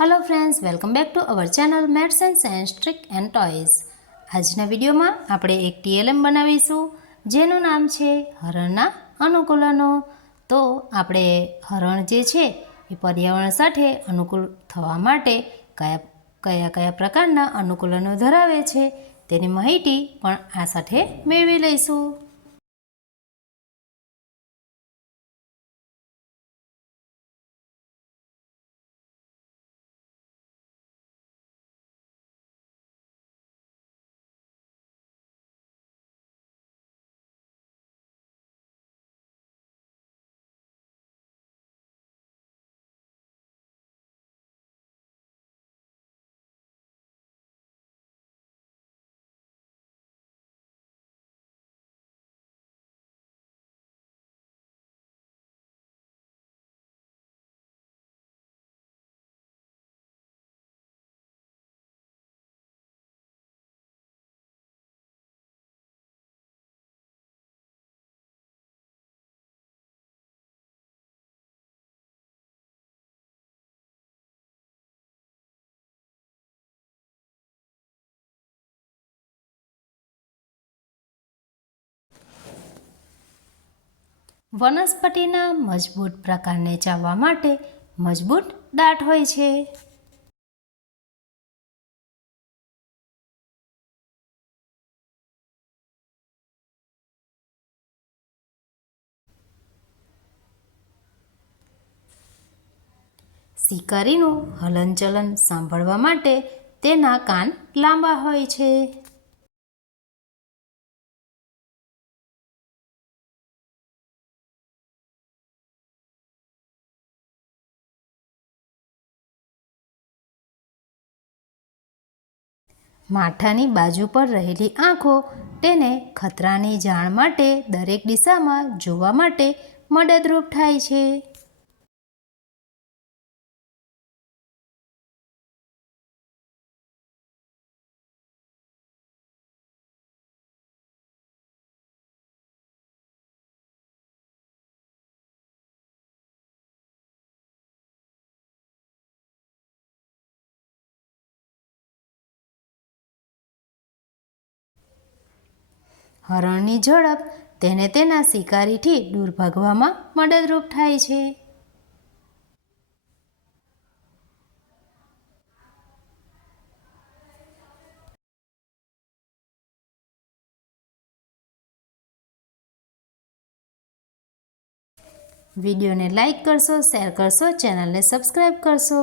Hello friends, welcome back to our channel maths and science trick and toys. આજના વિડીયોમાં આપણે એક TLM બનાવીશું જેનું નામ છે હરણના અનુકૂલનો। તો આપણે હરણ જે છે એ પર્યાવરણ સાથે અનુકૂળ થવા માટે કયા પ્રકારના અનુકૂલનો ધરાવે છે તેની માહિતી પણ આ સાથે મેળવી લઈશું। વનસ્પતિના મજબૂત પ્રકારને ચાવવા માટે મજબૂત દાંત હોય છે। શિકારીનું હલનચલન સાંભળવા માટે તેના કાન લાંબા હોય છે। માથાની બાજુ પર રહેલી આંખો તેને ખતરાની જાણ માટે દરેક દિશામાં જોવા માટે મદદરૂપ થાય છે। હરણની ઝડપ તેને તેના શિકારીથી દૂર ભાગવામાં મદદરૂપ થાય છે। વિડીયોને લાઈક કરશો, શેર કરશો, ચેનલને સબસ્ક્રાઈબ કરશો।